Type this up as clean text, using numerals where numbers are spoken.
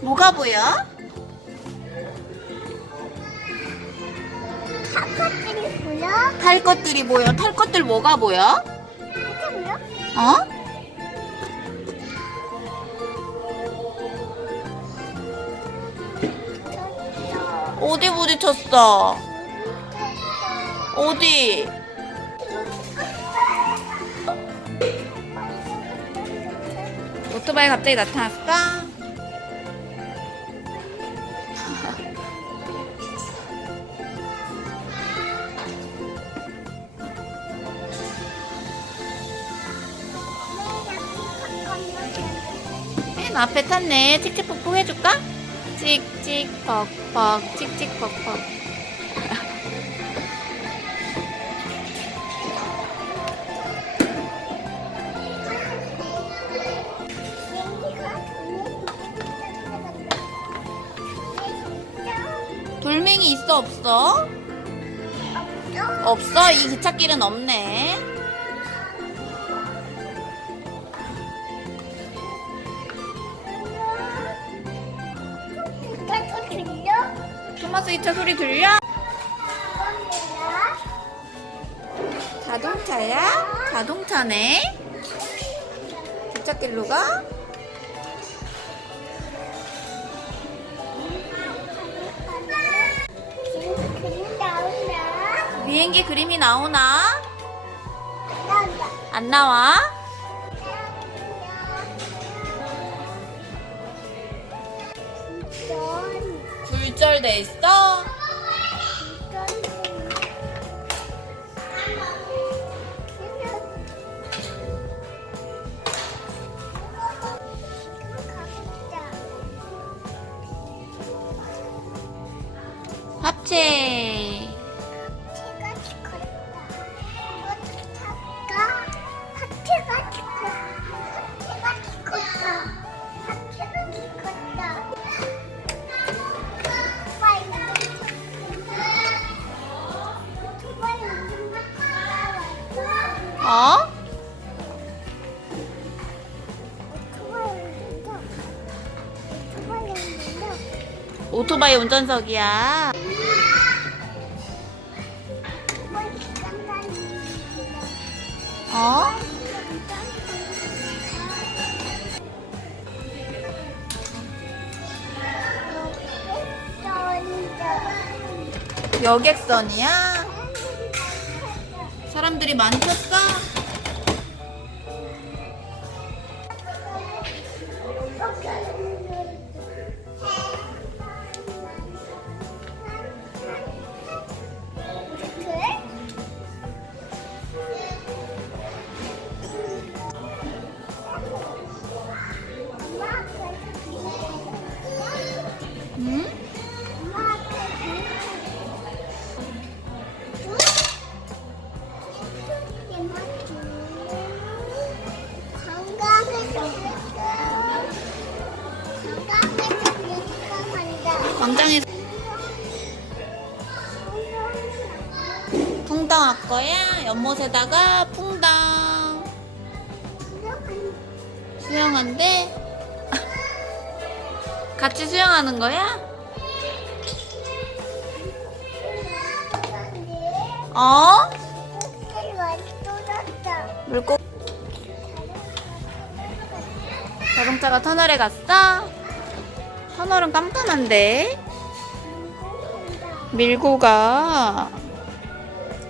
뭐가 보여? 탈 것들이 보여? 탈 것들이 보여. 탈 것들 뭐가 보여? 이렇게 보여? 어? 어디 부딪혔어? 어디? 오토바이 갑자기 나타났어? 맨 앞에 탔네. 칙칙폭폭 해줄까? 칙칙폭폭 칙칙폭폭. 돌멩이 있어 없어? 없어? 이 기찻길은 없네. 토마스 기차 소리 들려? 자동차야? 자동차네? 기찻길로 가? 비행기 그림이 나오나? 안 나와? 굴절돼 있어? 합체. 어? 오토바이 운전석이야. 어? 여객선이야? 사람들이 많이 탔어? 응? 광장에서 퐁당 할 거야? 연못에다가 퐁당. 수영한대? 같이 수영하는 거야? 어? 물고 자동차가 터널에 갔어? 터널은 깜깜한데? 밀고 가.